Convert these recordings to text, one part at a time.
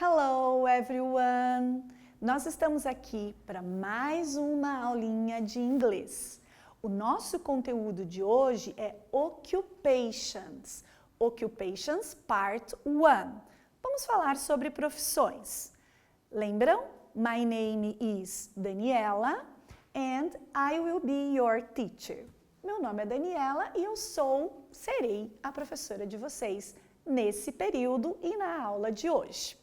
Hello everyone! Nós estamos aqui para mais uma aulinha de inglês. O nosso conteúdo de hoje é Occupations. Occupations Part 1. Vamos falar sobre profissões. Lembram? My name is Daniela and I will be your teacher. Meu nome é Daniela e eu serei a professora de vocês nesse período e na aula de hoje.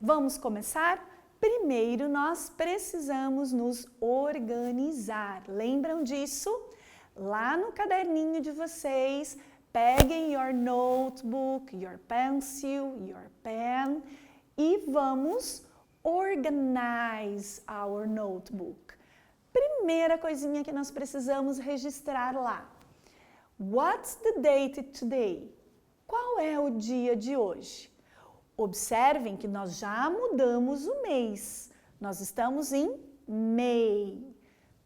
Vamos começar? Primeiro, nós precisamos nos organizar. Lembram disso? Lá no caderninho de vocês, peguem your notebook, your pencil, your pen e vamos organize our notebook. Primeira coisinha que nós precisamos registrar lá. What's the date today? Qual é o dia de hoje? Observem que nós já mudamos o mês. Nós estamos em May.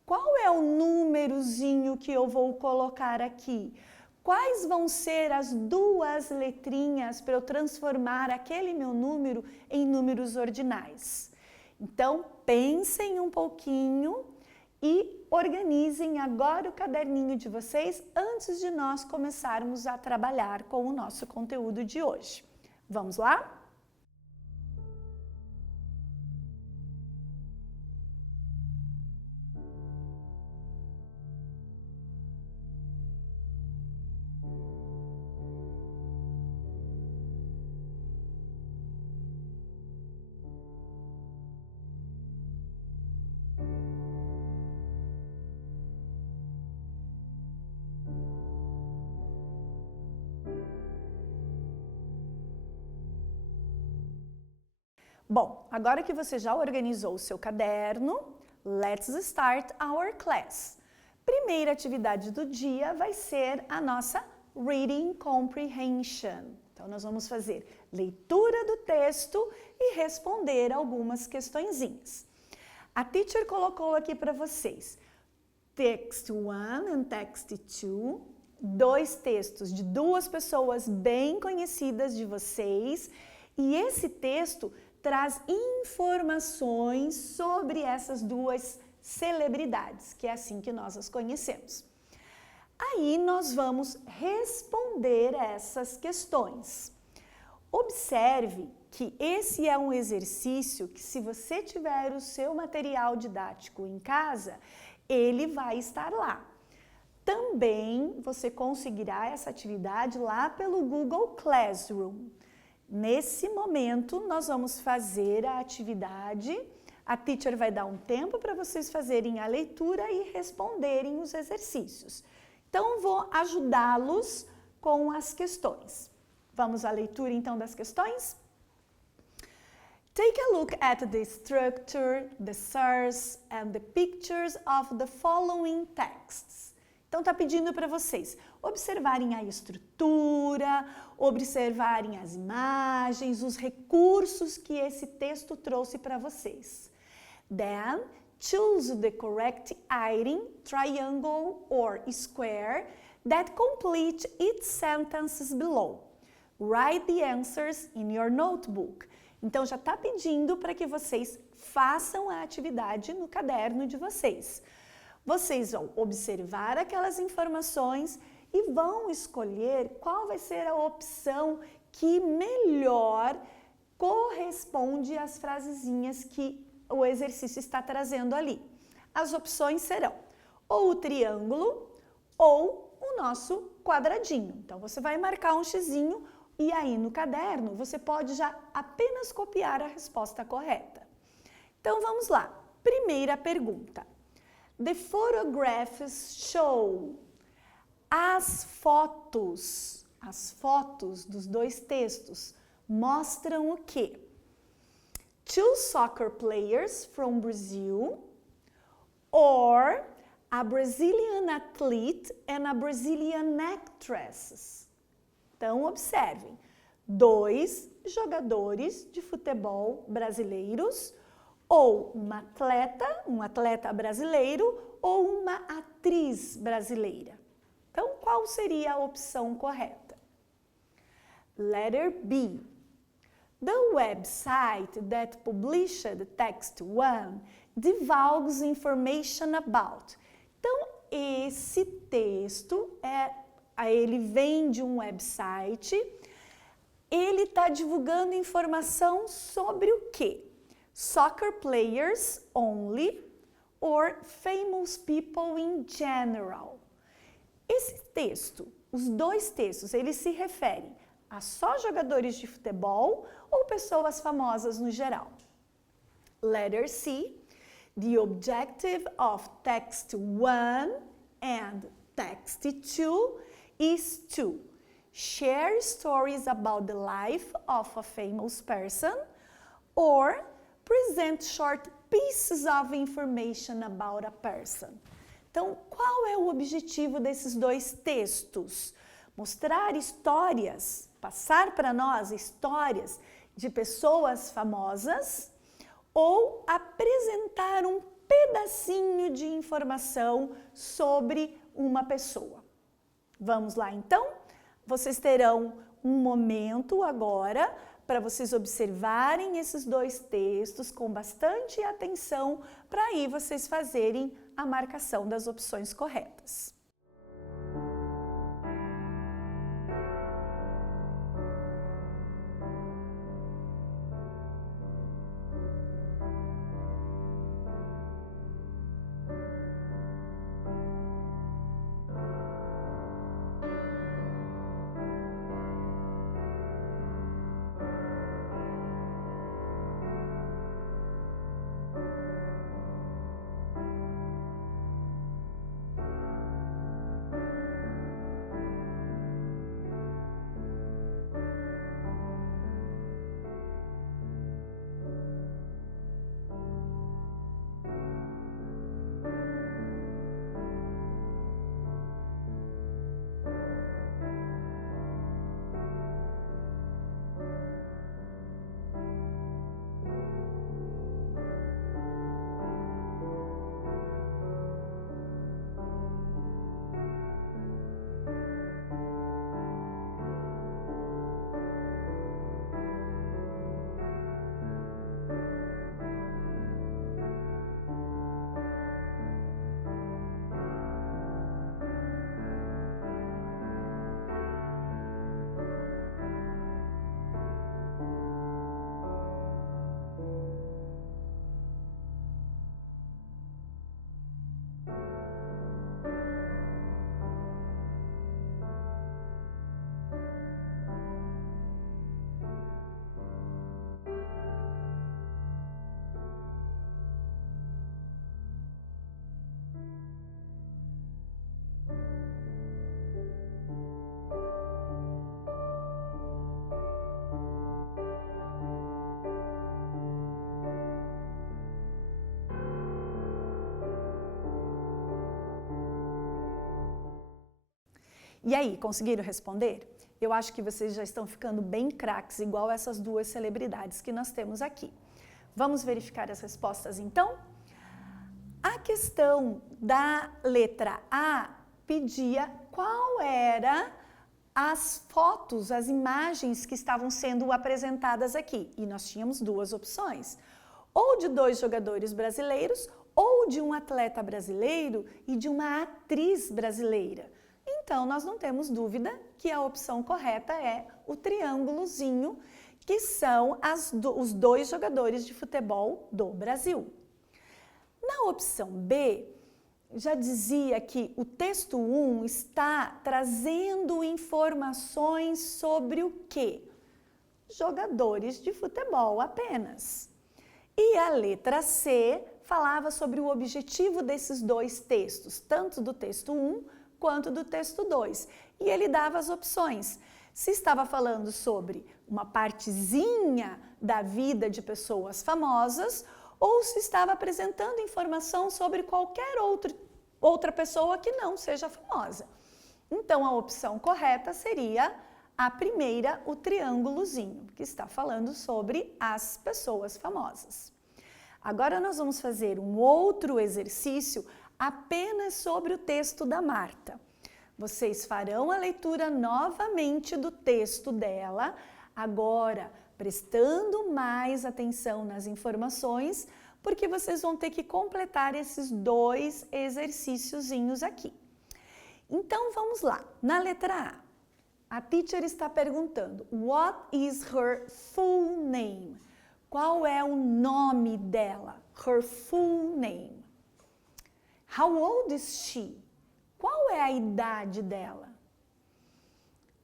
Qual é o númerozinho que eu vou colocar aqui? Quais vão ser as duas letrinhas para eu transformar aquele meu número em números ordinais? Então, pensem um pouquinho e organizem agora o caderninho de vocês antes de nós começarmos a trabalhar com o nosso conteúdo de hoje. Vamos lá? Bom, agora que você já organizou o seu caderno, let's start our class. Primeira atividade do dia vai ser a nossa Reading Comprehension. Então, nós vamos fazer leitura do texto e responder algumas questõezinhas. A teacher colocou aqui para vocês Text 1 and Text 2, dois textos de duas pessoas bem conhecidas de vocês, e esse texto traz informações sobre essas duas celebridades, que é assim que nós as conhecemos. Aí nós vamos responder essas questões. Observe que esse é um exercício que, se você tiver o seu material didático em casa, ele vai estar lá. Também você conseguirá essa atividade lá pelo Google Classroom. Nesse momento, nós vamos fazer a atividade, a teacher vai dar um tempo para vocês fazerem a leitura e responderem os exercícios. Então, vou ajudá-los com as questões. Vamos à leitura, então, das questões? Take a look at the structure, the source and the pictures of the following texts. Então, está pedindo para vocês observarem a estrutura, observarem as imagens, os recursos que esse texto trouxe para vocês. Then, choose the correct item, triangle or square that complete its sentences below. Write the answers in your notebook. Então, já está pedindo para que vocês façam a atividade no caderno de vocês. Vocês vão observar aquelas informações e vão escolher qual vai ser a opção que melhor corresponde às frasezinhas que o exercício está trazendo ali. As opções serão ou o triângulo ou o nosso quadradinho. Então, você vai marcar um xizinho e aí no caderno você pode já apenas copiar a resposta correta. Então, vamos lá. Primeira pergunta. The photographs show. As fotos dos dois textos mostram o quê? Two soccer players from Brazil or a Brazilian athlete and a Brazilian actress. Então, observem. Dois jogadores de futebol brasileiros ou um atleta brasileiro ou uma atriz brasileira. Então, qual seria a opção correta? Letter B. The website that published text 1 divulges information about. Então, esse texto ele vem de um website, ele está divulgando informação sobre o quê? Soccer players only or famous people in general. Esse texto, os dois textos, eles se referem a só jogadores de futebol ou pessoas famosas no geral. Letter C. The objective of text 1 and text 2 is to share stories about the life of a famous person or present short pieces of information about a person. Então, qual é o objetivo desses dois textos? Mostrar histórias, passar para nós histórias de pessoas famosas ou apresentar um pedacinho de informação sobre uma pessoa. Vamos lá então? Vocês terão um momento agora para vocês observarem esses dois textos com bastante atenção para aí vocês fazerem a marcação das opções corretas. E aí, conseguiram responder? Eu acho que vocês já estão ficando bem craques, igual essas duas celebridades que nós temos aqui. Vamos verificar as respostas então? A questão da letra A pedia qual era as fotos, as imagens que estavam sendo apresentadas aqui. E nós tínhamos duas opções, ou de dois jogadores brasileiros, ou de um atleta brasileiro e de uma atriz brasileira. Então, nós não temos dúvida que a opção correta é o triângulozinho, que são os dois jogadores de futebol do Brasil. Na opção B, já dizia que o texto 1 está trazendo informações sobre o quê? Jogadores de futebol apenas. E a letra C falava sobre o objetivo desses dois textos, tanto do texto 1 quanto do texto 2. E ele dava as opções. Se estava falando sobre uma partezinha da vida de pessoas famosas, ou se estava apresentando informação sobre qualquer outra pessoa que não seja famosa. Então, a opção correta seria a primeira, o triângulozinho, que está falando sobre as pessoas famosas. Agora nós vamos fazer um outro exercício apenas sobre o texto da Marta. Vocês farão a leitura novamente do texto dela, agora prestando mais atenção nas informações, porque vocês vão ter que completar esses 2 exercíciozinhos aqui. Então vamos lá, na letra A teacher está perguntando: What is her full name? Qual é o nome dela? Her full name. How old is she? Qual é a idade dela?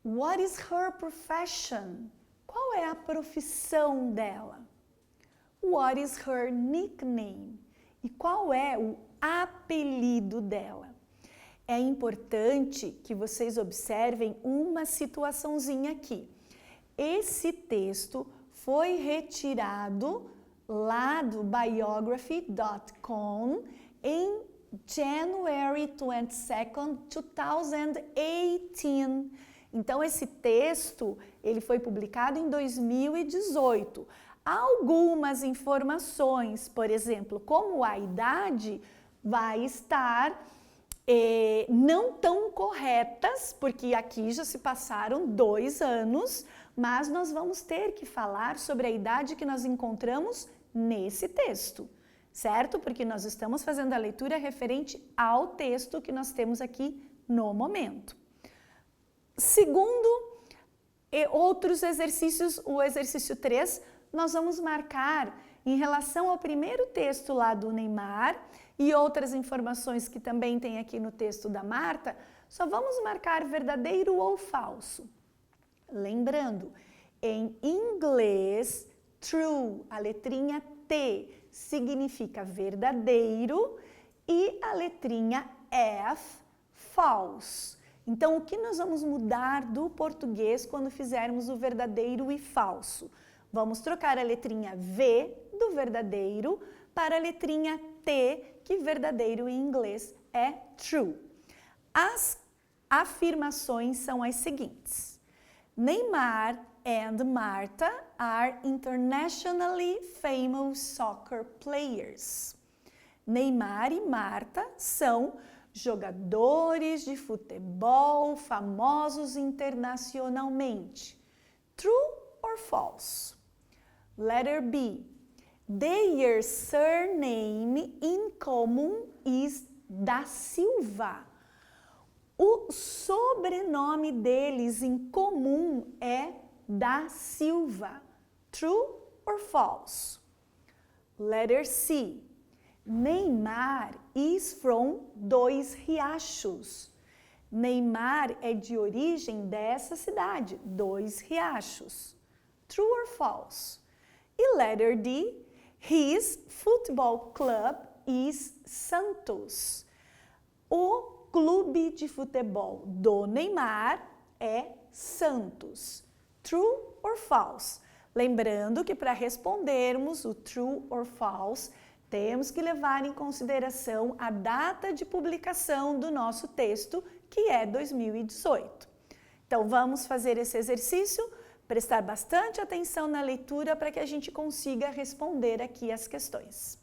What is her profession? Qual é a profissão dela? What is her nickname? E qual é o apelido dela? É importante que vocês observem uma situaçãozinha aqui. Esse texto foi retirado lá do biography.com em January 22nd, 2018. Então, esse texto, ele foi publicado em 2018. Algumas informações, por exemplo, como a idade, vai estar não tão corretas, porque aqui já se passaram 2 anos, mas nós vamos ter que falar sobre a idade que nós encontramos nesse texto, certo? Porque nós estamos fazendo a leitura referente ao texto que nós temos aqui no momento. Segundo, outros exercícios, o exercício 3, nós vamos marcar em relação ao primeiro texto lá do Neymar e outras informações que também tem aqui no texto da Marta, só vamos marcar verdadeiro ou falso. Lembrando, em inglês, true, a letrinha T, significa verdadeiro e a letrinha F, false. Então, o que nós vamos mudar do português quando fizermos o verdadeiro e falso? Vamos trocar a letrinha V do verdadeiro para a letrinha T, que verdadeiro em inglês é true. As afirmações são as seguintes. Neymar and Marta are internationally famous soccer players. Neymar e Marta são jogadores de futebol famosos internacionalmente. True or false? Letter B. Their surname in common is da Silva. O sobrenome deles em comum é da Silva. True or false? Letter C. Neymar is from Dois Riachos. Neymar é de origem dessa cidade, Dois Riachos. True or false? E letter D. His football club is Santos. O clube de futebol do Neymar é Santos. True or false? Lembrando que para respondermos o true or false, temos que levar em consideração a data de publicação do nosso texto, que é 2018. Então, vamos fazer esse exercício, prestar bastante atenção na leitura para que a gente consiga responder aqui as questões.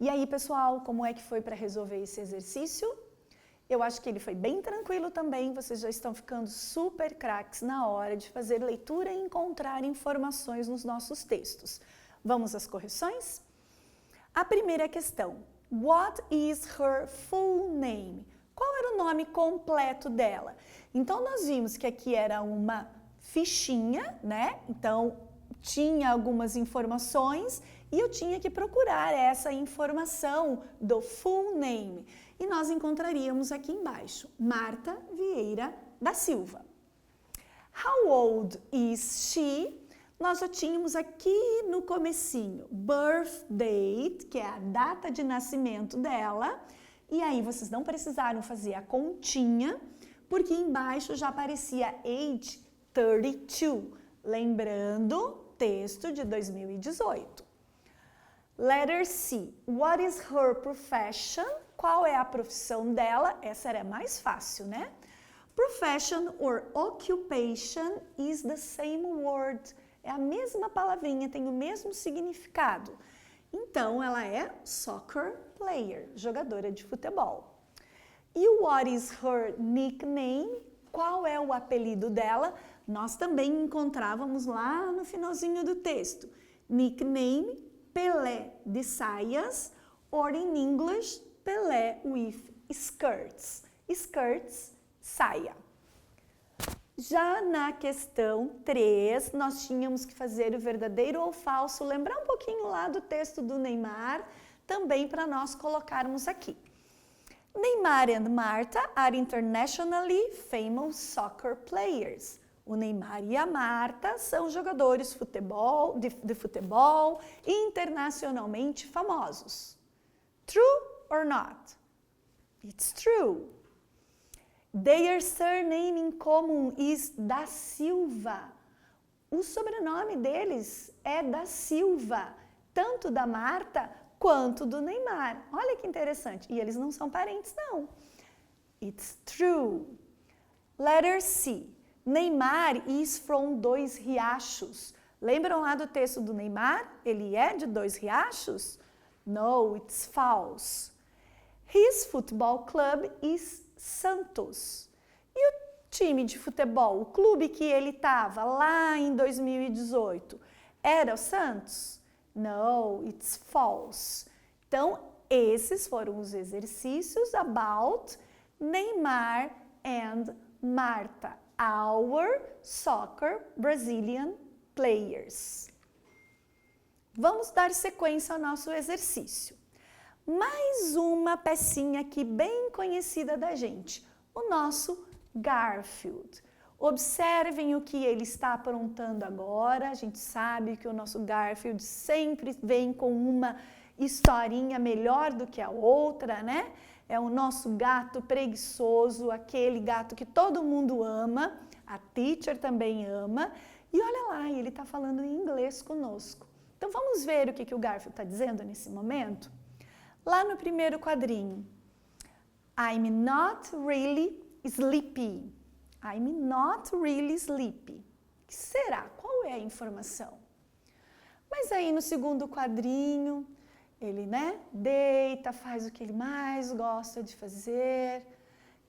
E aí, pessoal, como é que foi para resolver esse exercício? Eu acho que ele foi bem tranquilo também, vocês já estão ficando super craques na hora de fazer leitura e encontrar informações nos nossos textos. Vamos às correções? A primeira questão, what is her full name? Qual era o nome completo dela? Então, nós vimos que aqui era uma fichinha, né? Então, tinha algumas informações e eu tinha que procurar essa informação do full name. E nós encontraríamos aqui embaixo, Marta Vieira da Silva. How old is she? Nós já tínhamos aqui no comecinho, birth date, que é a data de nascimento dela. E aí vocês não precisaram fazer a continha, porque embaixo já aparecia age 32. Lembrando, texto de 2018. Letter C. What is her profession? Qual é a profissão dela? Essa era mais fácil, né? Profession or occupation is the same word. É a mesma palavrinha, tem o mesmo significado. Então, ela é soccer player, jogadora de futebol. E what is her nickname? Qual é o apelido dela? Nós também encontrávamos lá no finalzinho do texto. Nickname, Pelé de saias, or in English, Pelé with skirts. Skirts, saia. Já na questão 3, nós tínhamos que fazer o verdadeiro ou falso, lembrar um pouquinho lá do texto do Neymar, também para nós colocarmos aqui. Neymar and Marta are internationally famous soccer players. O Neymar e a Marta são jogadores de futebol internacionalmente famosos. True or not? It's true. Their surname in common is da Silva. O sobrenome deles é da Silva, tanto da Marta quanto do Neymar. Olha que interessante. E eles não são parentes, não. It's true. Letter C. Neymar is from Dois Riachos. Lembram lá do texto do Neymar? Ele é de Dois Riachos? No, it's false. His football club is Santos. E o time de futebol, o clube que ele estava lá em 2018, era o Santos? No, it's false. Então, esses foram os exercícios about Neymar and Marta, our soccer Brazilian players. Vamos dar sequência ao nosso exercício. Mais uma pecinha aqui bem conhecida da gente, o nosso Garfield. Observem o que ele está aprontando agora. A gente sabe que o nosso Garfield sempre vem com uma historinha melhor do que a outra, né? É o nosso gato preguiçoso, aquele gato que todo mundo ama, a teacher também ama. E olha lá, ele está falando em inglês conosco. Então vamos ver o que o Garfield está dizendo nesse momento? Lá no primeiro quadrinho, I'm not really sleepy. I'm not really sleepy. O que será? Qual é a informação? Mas aí no segundo quadrinho, ele, né, deita, faz o que ele mais gosta de fazer.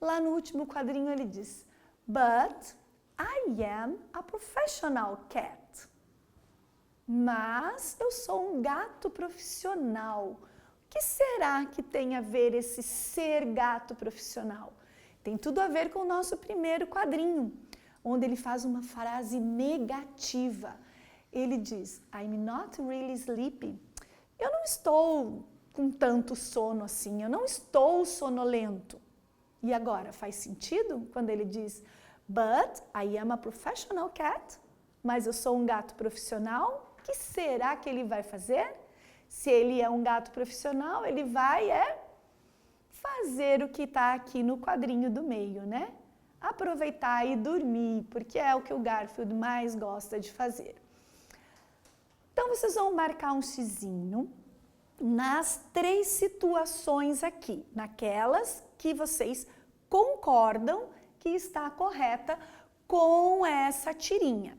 Lá no último quadrinho ele diz, but I am a professional cat. Mas eu sou um gato profissional. O que será que tem a ver esse ser gato profissional? Tem tudo a ver com o nosso primeiro quadrinho, onde ele faz uma frase negativa. Ele diz, I'm not really sleepy. Eu não estou com tanto sono assim, eu não estou sonolento. E agora, faz sentido quando ele diz, but I am a professional cat? Mas eu sou um gato profissional? O que será que ele vai fazer? Se ele é um gato profissional, ele vai fazer o que está aqui no quadrinho do meio, né? Aproveitar e dormir, porque é o que o Garfield mais gosta de fazer. Então, vocês vão marcar um xizinho nas 3 situações aqui, naquelas que vocês concordam que está correta com essa tirinha.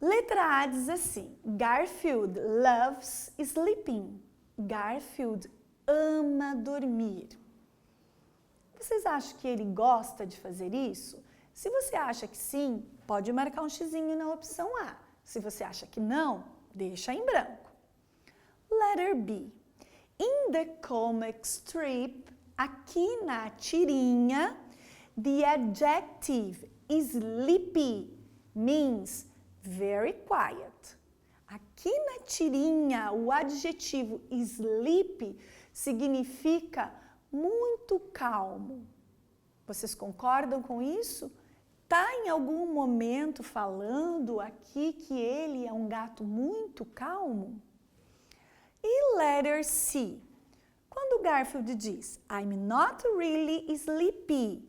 Letra A diz assim, Garfield loves sleeping. Garfield ama dormir. Vocês acham que ele gosta de fazer isso? Se você acha que sim, pode marcar um xizinho na opção A. Se você acha que não, deixa em branco. Letter B. In the comic strip, aqui na tirinha, the adjective sleepy means very quiet. Aqui na tirinha, o adjetivo sleepy significa muito calmo. Vocês concordam com isso? Tá em algum momento falando aqui que ele é um gato muito calmo? E letter C. Quando Garfield diz I'm not really sleepy,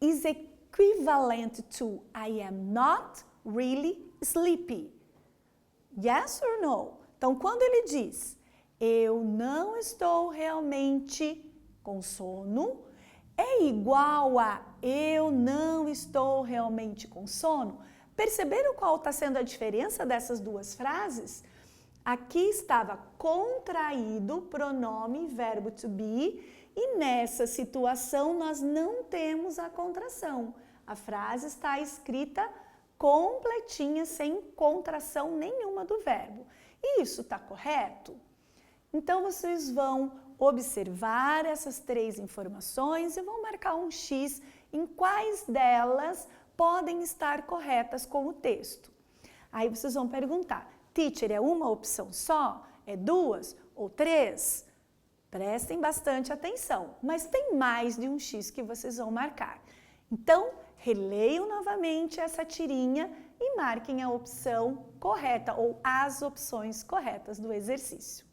is equivalent to I am not really sleepy. Yes or no? Então, quando ele diz eu não estou realmente com sono, é igual a eu não estou realmente com sono? Perceberam qual está sendo a diferença dessas duas frases? Aqui estava contraído o pronome verbo to be e nessa situação nós não temos a contração. A frase está escrita completinha, sem contração nenhuma do verbo. E isso está correto? Então, vocês vão observar essas três informações e vão marcar um X em quais delas podem estar corretas com o texto. Aí vocês vão perguntar, teacher, é uma opção só? É duas ou três? Prestem bastante atenção, mas tem mais de um X que vocês vão marcar. Então, releiam novamente essa tirinha e marquem a opção correta ou as opções corretas do exercício.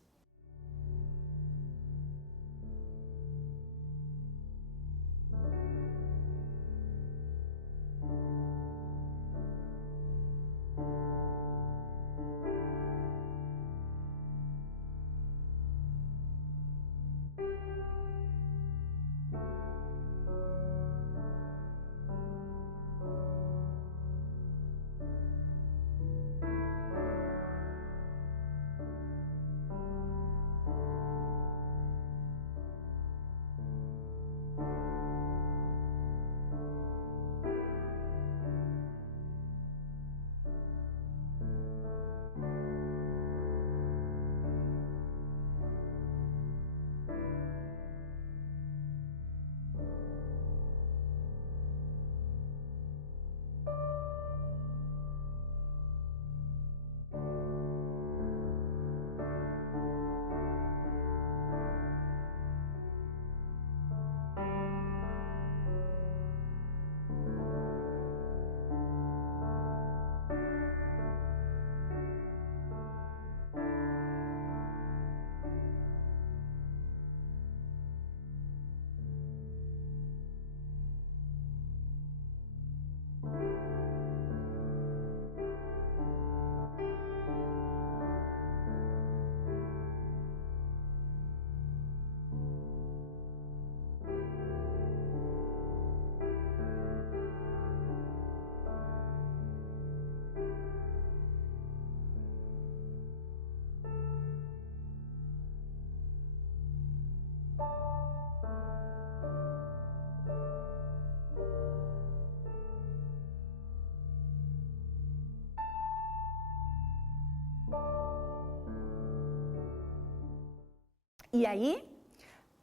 E aí,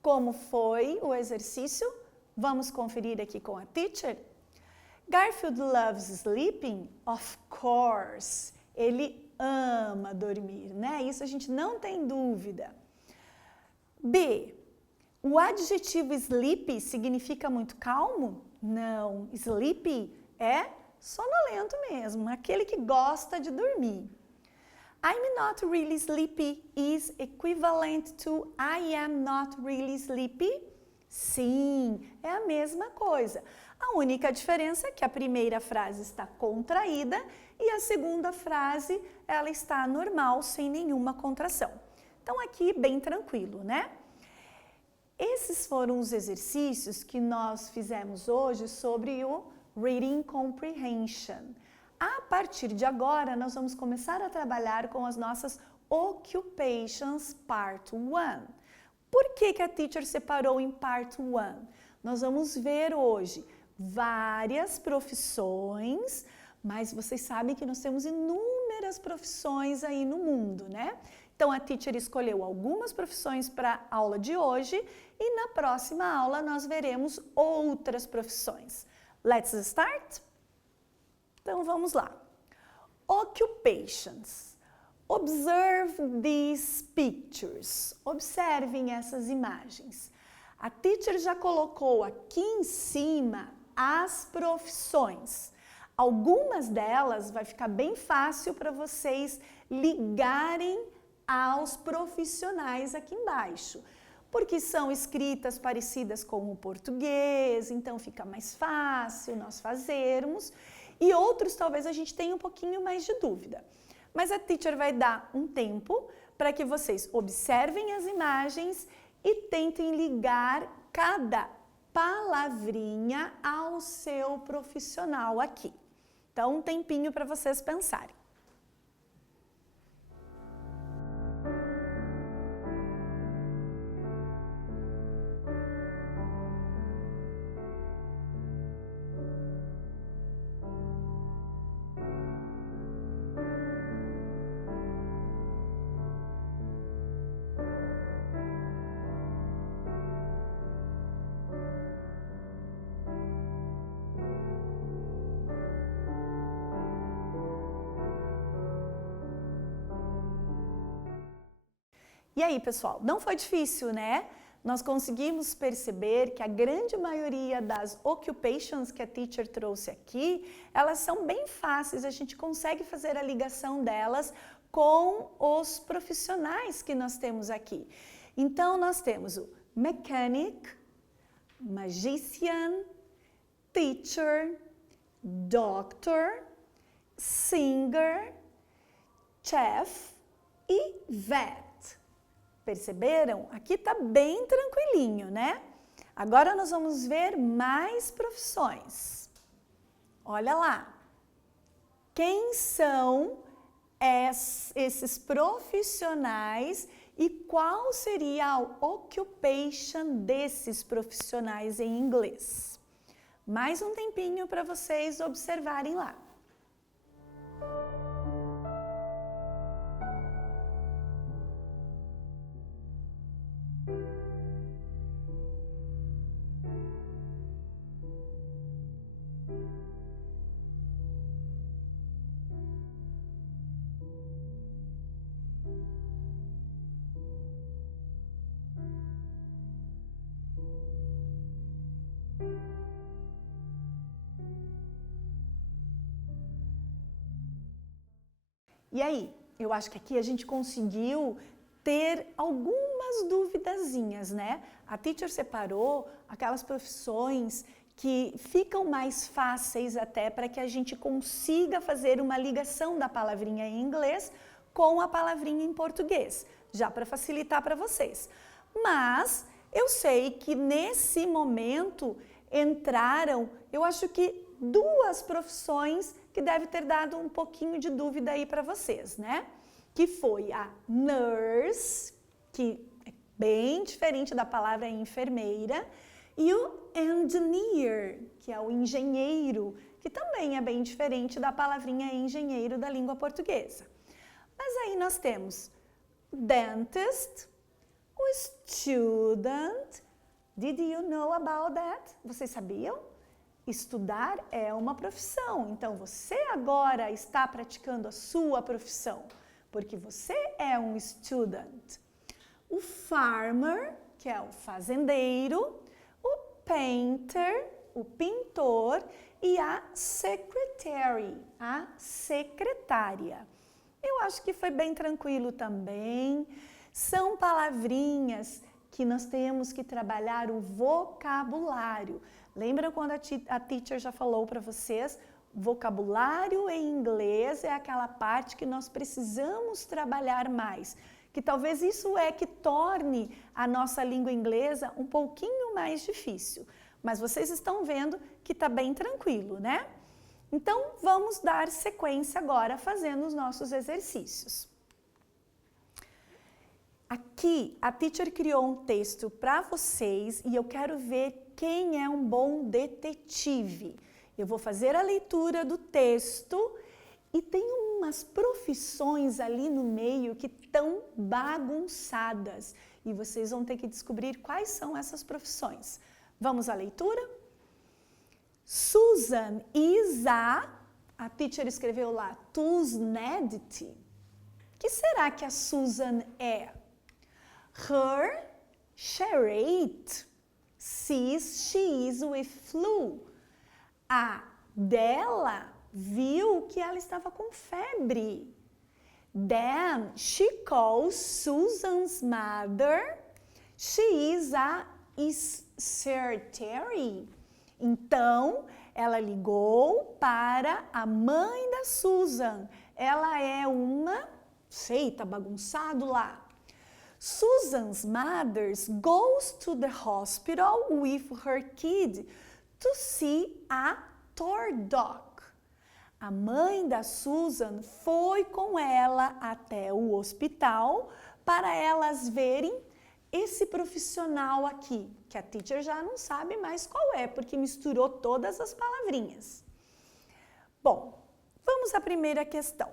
como foi o exercício? Vamos conferir aqui com a teacher? Garfield loves sleeping? Of course. Ele ama dormir, né? Isso a gente não tem dúvida. B. O adjetivo sleepy significa muito calmo? Não. Sleepy é sonolento mesmo, aquele que gosta de dormir. I'm not really sleepy is equivalent to I am not really sleepy? Sim, é a mesma coisa. A única diferença é que a primeira frase está contraída e a segunda frase ela está normal, sem nenhuma contração. Então aqui bem tranquilo, né? Esses foram os exercícios que nós fizemos hoje sobre o Reading Comprehension. A partir de agora, nós vamos começar a trabalhar com as nossas Occupations Part 1. Por que a teacher separou em Part 1? Nós vamos ver hoje várias profissões, mas vocês sabem que nós temos inúmeras profissões aí no mundo, né? Então, a teacher escolheu algumas profissões para a aula de hoje e na próxima aula nós veremos outras profissões. Let's start? Então, vamos lá. Occupations. Observe these pictures. Observem essas imagens. A teacher já colocou aqui em cima as profissões. Algumas delas vai ficar bem fácil para vocês ligarem aos profissionais aqui embaixo, porque são escritas parecidas com o português, então fica mais fácil nós fazermos, e outros talvez a gente tenha um pouquinho mais de dúvida. Mas a teacher vai dar um tempo para que vocês observem as imagens e tentem ligar cada palavrinha ao seu profissional aqui. Então, um tempinho para vocês pensarem. E aí, pessoal, não foi difícil, né? Nós conseguimos perceber que a grande maioria das occupations que a teacher trouxe aqui, elas são bem fáceis, a gente consegue fazer a ligação delas com os profissionais que nós temos aqui. Então, nós temos o mechanic, magician, teacher, doctor, singer, chef e vet. Perceberam? Aqui está bem tranquilinho, né? Agora nós vamos ver mais profissões. Olha lá. Quem são esses profissionais e qual seria a occupation desses profissionais em inglês? Mais um tempinho para vocês observarem lá. E aí, eu acho que aqui a gente conseguiu ter algumas duvidazinhas, né? A teacher separou aquelas profissões que ficam mais fáceis até para que a gente consiga fazer uma ligação da palavrinha em inglês com a palavrinha em português, já para facilitar para vocês. Mas eu sei que nesse momento entraram, eu acho que duas profissões que deve ter dado um pouquinho de dúvida aí para vocês, né? Que foi a nurse, que é bem diferente da palavra enfermeira, e o engineer, que é o engenheiro, que também é bem diferente da palavrinha engenheiro da língua portuguesa. Mas aí nós temos dentist, o student. Did you know about that? Vocês sabiam? Estudar é uma profissão, então você agora está praticando a sua profissão, porque você é um student. O farmer, que é o fazendeiro, o painter, o pintor, e a secretary, a secretária. Eu acho que foi bem tranquilo também. São palavrinhas que nós temos que trabalhar o vocabulário. Lembram quando a teacher já falou para vocês? Vocabulário em inglês é aquela parte que nós precisamos trabalhar mais. Que talvez isso é que torne a nossa língua inglesa um pouquinho mais difícil. Mas vocês estão vendo que está bem tranquilo, né? Então, vamos dar sequência agora fazendo os nossos exercícios. Aqui, a teacher criou um texto para vocês e eu quero ver quem é um bom detetive. Eu vou fazer a leitura do texto e tem umas profissões ali no meio que estão bagunçadas e vocês vão ter que descobrir quais são essas profissões. Vamos à leitura? Susan is a teacher escreveu lá, Tuesnedity. O que será que a Susan é? Her charade sees she is with flu. A dela viu que ela estava com febre. Then she calls Susan's mother. She is a secretary. Então, ela ligou para a mãe da Susan. Ela é uma, sei, tá bagunçado lá. Susan's mother goes to the hospital with her kid to see a tour dog. A mãe da Susan foi com ela até o hospital para elas verem esse profissional aqui, que a teacher já não sabe mais qual é, porque misturou todas as palavrinhas. Bom, vamos à primeira questão.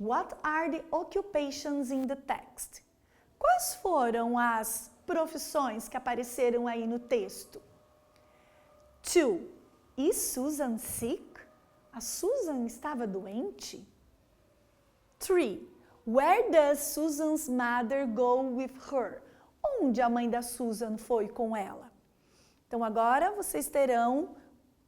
What are the occupations in the text? Quais foram as profissões que apareceram aí no texto? 2. Is Susan sick? A Susan estava doente? 3. Where does Susan's mother go with her? Onde a mãe da Susan foi com ela? Então agora vocês terão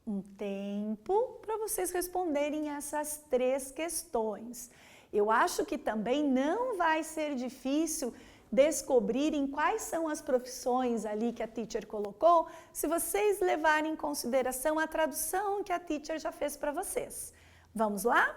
um tempo para vocês responderem essas 3 questões. Eu acho que também não vai ser difícil descobrirem quais são as profissões ali que a teacher colocou, se vocês levarem em consideração a tradução que a teacher já fez para vocês. Vamos lá?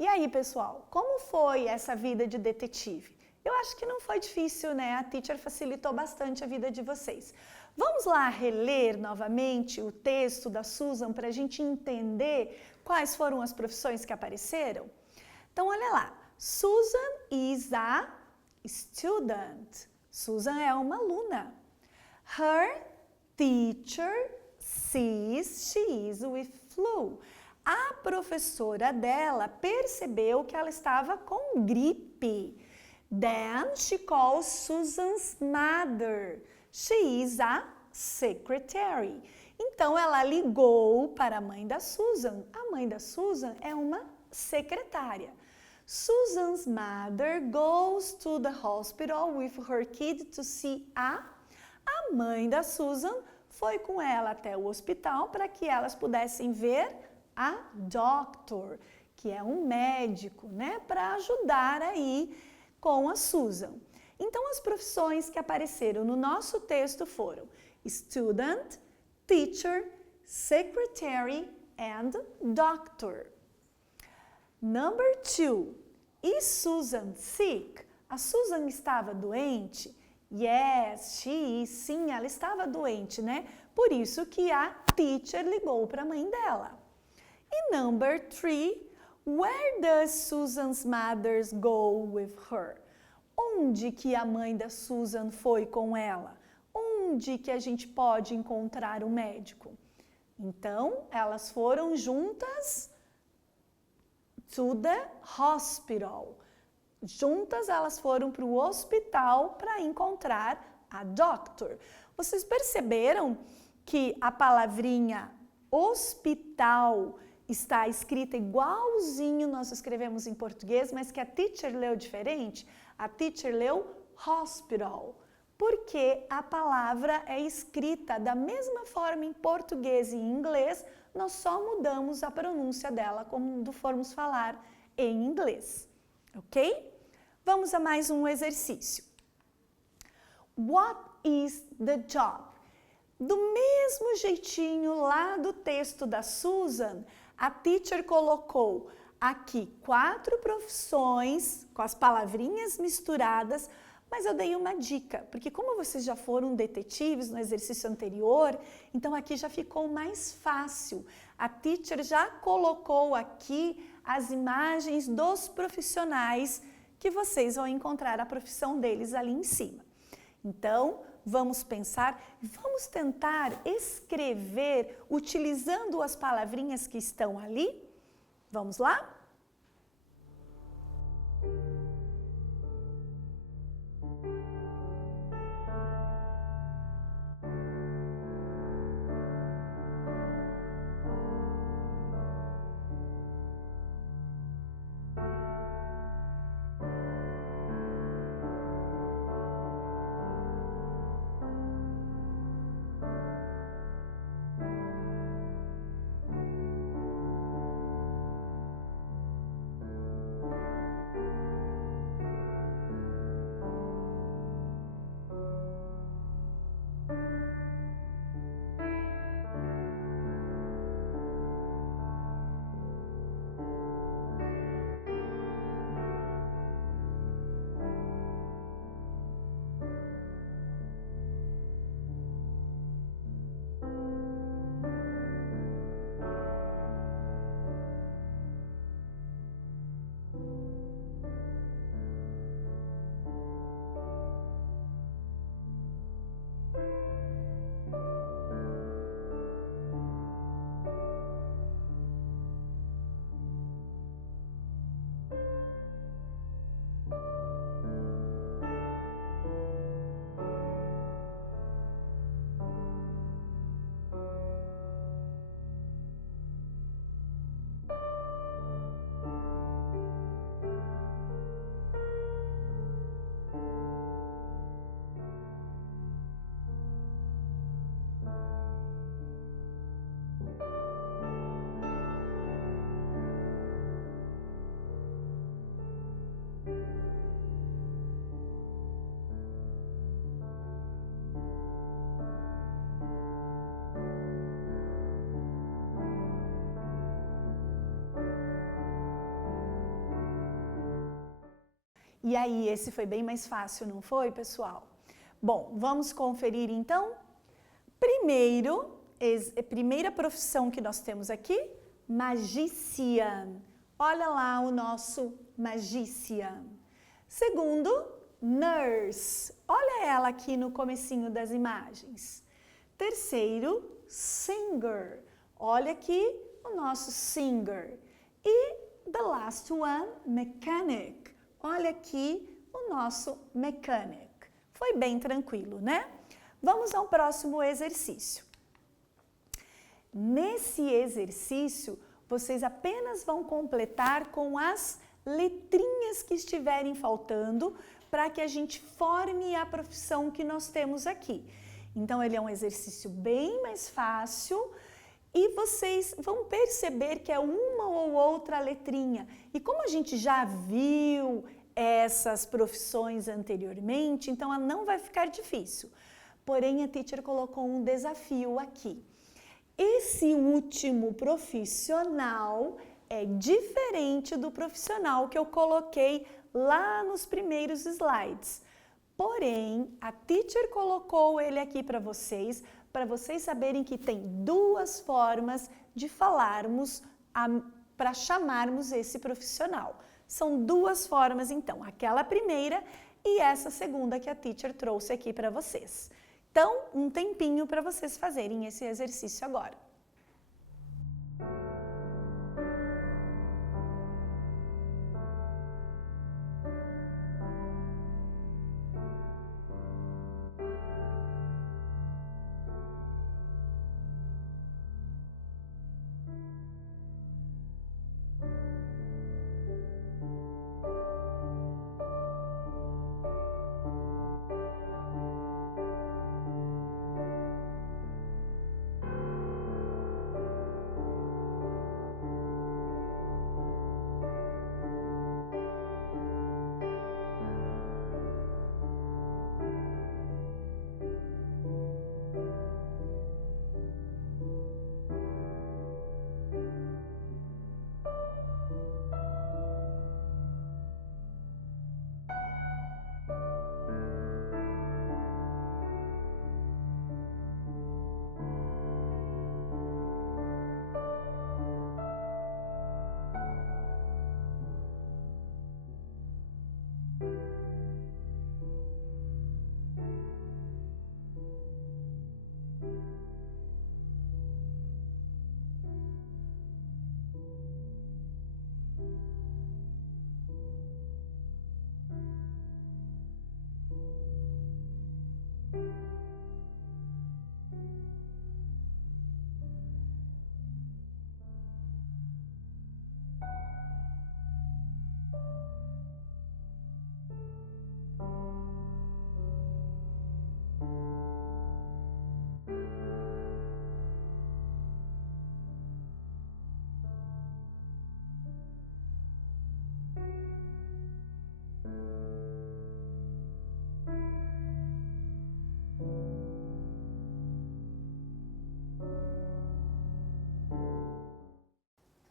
E aí, pessoal, como foi essa vida de detetive? Eu acho que não foi difícil, né? A teacher facilitou bastante a vida de vocês. Vamos lá reler novamente o texto da Susan para a gente entender quais foram as profissões que apareceram? Então, olha lá. Susan is a student. Susan é uma aluna. Her teacher sees she is with flu. A professora dela percebeu que ela estava com gripe. Then she calls Susan's mother. She is a secretary. Então ela ligou para a mãe da Susan. A mãe da Susan é uma secretária. Susan's mother goes to the hospital with her kid to see a mãe da Susan foi com ela até o hospital para que elas pudessem ver a doctor, que é um médico, né, para ajudar aí com a Susan. Então, as profissões que apareceram no nosso texto foram student, teacher, secretary and doctor. Number 2. Is Susan sick? A Susan estava doente? Yes, she is. Sim, ela estava doente, né? Por isso que a teacher ligou para a mãe dela. E number 3. Where does Susan's mother go with her? Onde que a mãe da Susan foi com ela? Onde que a gente pode encontrar o médico? Então, elas foram juntas to the hospital. Juntas elas foram para o hospital para encontrar a doctor. Vocês perceberam que a palavrinha hospital está escrita igualzinho nós escrevemos em português, mas que a teacher leu diferente? A teacher leu hospital, porque a palavra é escrita da mesma forma em português e em inglês, nós só mudamos a pronúncia dela quando formos falar em inglês, ok? Vamos a mais um exercício. What is the job? Do mesmo jeitinho lá do texto da Susan, a teacher colocou aqui 4 profissões com as palavrinhas misturadas, mas eu dei uma dica, porque como vocês já foram detetives no exercício anterior, então aqui já ficou mais fácil. A teacher já colocou aqui as imagens dos profissionais que vocês vão encontrar a profissão deles ali em cima. Então, vamos pensar, vamos tentar escrever utilizando as palavrinhas que estão ali? Vamos lá? E aí, esse foi bem mais fácil, não foi, pessoal? Bom, vamos conferir então? Primeira profissão que nós temos aqui, magician. Olha lá o nosso magician. Segundo, nurse. Olha ela aqui no comecinho das imagens. Terceiro, singer. Olha aqui o nosso singer. E the last one, mechanic. Olha aqui o nosso mechanic. Foi bem tranquilo, né? Vamos ao próximo exercício. Nesse exercício, vocês apenas vão completar com as letrinhas que estiverem faltando para que a gente forme a profissão que nós temos aqui. Então, ele é um exercício bem mais fácil e vocês vão perceber que é uma ou outra letrinha. E como a gente já viu essas profissões anteriormente, então ela não vai ficar difícil. Porém, a teacher colocou um desafio aqui. Esse último profissional é diferente do profissional que eu coloquei lá nos primeiros slides. Porém, a teacher colocou ele aqui para vocês saberem que tem duas formas de falarmos para chamarmos esse profissional. São duas formas, então, aquela primeira e essa segunda que a teacher trouxe aqui para vocês. Então, um tempinho para vocês fazerem esse exercício agora.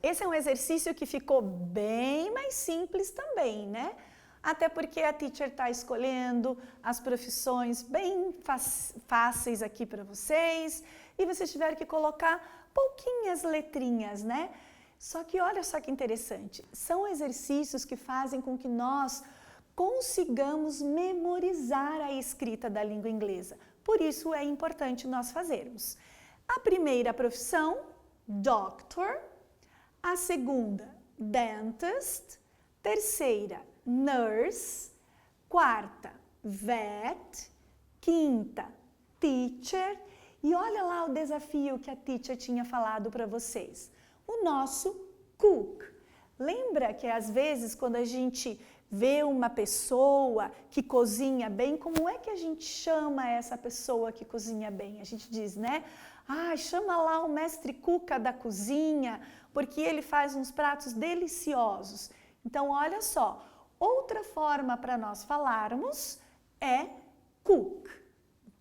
Esse é um exercício que ficou bem mais simples também, né? Até porque a teacher está escolhendo as profissões bem fáceis aqui para vocês e vocês tiveram que colocar pouquinhas letrinhas, né? Só que olha só que interessante, são exercícios que fazem com que nós consigamos memorizar a escrita da língua inglesa. Por isso é importante nós fazermos. A primeira profissão, doctor. A segunda, dentist. Terceira, nurse. Quarta, vet. Quinta, teacher. E olha lá o desafio que a teacher tinha falado para vocês. O nosso cook. Lembra que às vezes quando a gente vê uma pessoa que cozinha bem, como é que a gente chama essa pessoa que cozinha bem? A gente diz, né? Chama lá o mestre Cuca da cozinha, porque ele faz uns pratos deliciosos. Então, olha só, outra forma para nós falarmos é cook.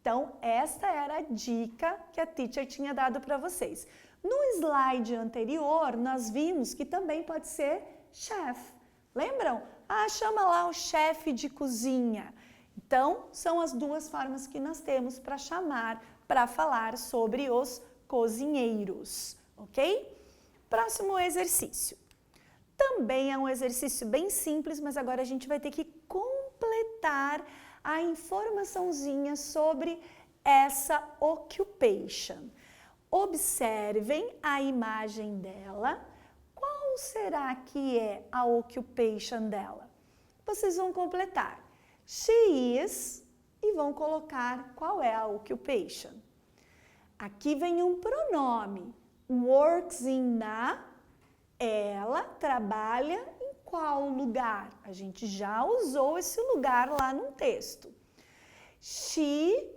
Então, esta era a dica que a teacher tinha dado para vocês. No slide anterior, nós vimos que também pode ser chef. Lembram? Chama lá o chefe de cozinha. Então, são as duas formas que nós temos para chamar, para falar sobre os cozinheiros, ok? Próximo exercício. Também é um exercício bem simples, mas agora a gente vai ter que completar a informaçãozinha sobre essa occupation. Observem a imagem dela. Qual será que é a occupation dela? Vocês vão completar. She is e vão colocar qual é a occupation. Aqui vem um pronome. Works in na. Ela trabalha em qual lugar? A gente já usou esse lugar lá no texto. She,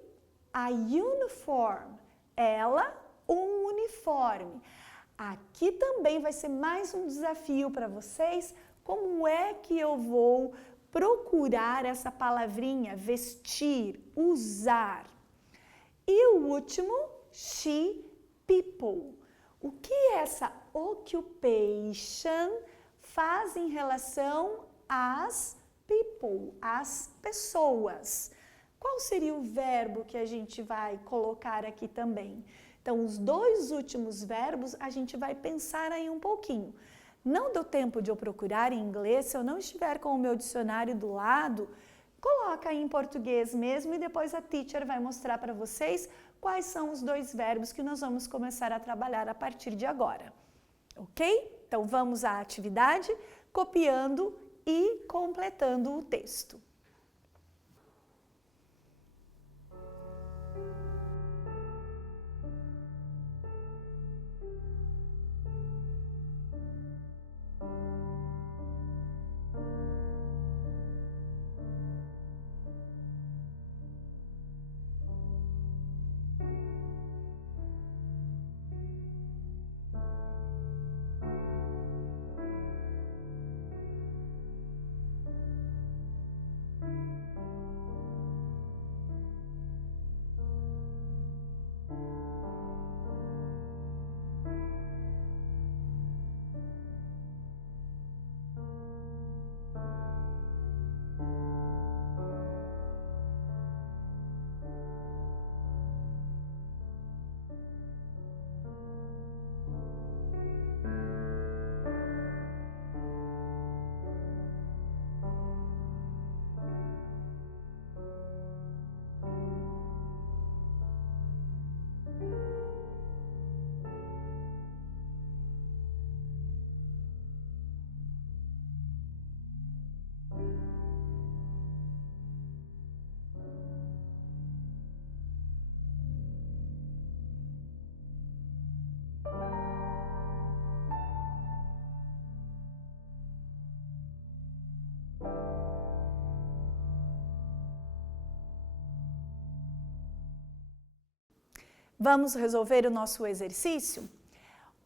a uniform. Ela, um uniforme. Aqui também vai ser mais um desafio para vocês. Como é que eu vou procurar essa palavrinha vestir, usar? E o último, she, people. O que essa occupation faz em relação às people, às pessoas? Qual seria o verbo que a gente vai colocar aqui também? Então, os dois últimos verbos, a gente vai pensar aí um pouquinho. Não deu tempo de eu procurar em inglês, se eu não estiver com o meu dicionário do lado, coloca aí em português mesmo e depois a teacher vai mostrar para vocês quais são os dois verbos que nós vamos começar a trabalhar a partir de agora. Ok? Então, vamos à atividade, copiando e completando o texto. Vamos resolver o nosso exercício?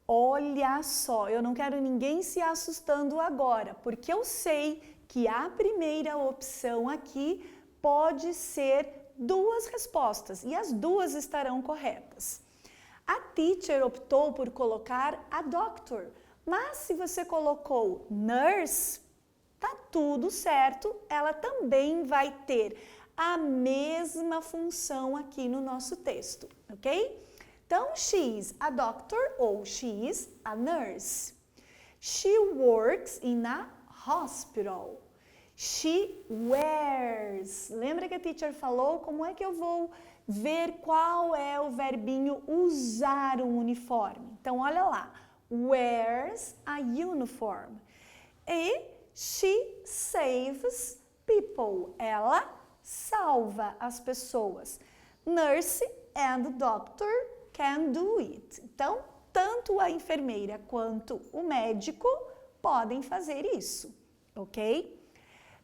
Olha só, eu não quero ninguém se assustando agora, porque eu sei que a primeira opção aqui pode ser duas respostas e as duas estarão corretas. A teacher optou por colocar a doctor, mas se você colocou nurse, tá tudo certo, ela também vai ter a mesma função aqui no nosso texto, ok? Então, she is a doctor ou she is a nurse. She works in a hospital. She wears. Lembra que a teacher falou como é que eu vou ver qual é o verbinho usar um uniforme? Então, olha lá. Wears a uniform. E she saves people. Ela salva as pessoas. Nurse and doctor can do it. Então, tanto a enfermeira quanto o médico podem fazer isso, ok?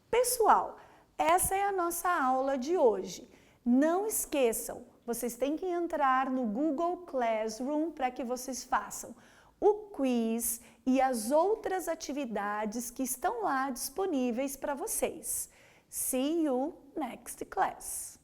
Pessoal, essa é a nossa aula de hoje. Não esqueçam, vocês têm que entrar no Google Classroom para que vocês façam o quiz e as outras atividades que estão lá disponíveis para vocês. See you next class.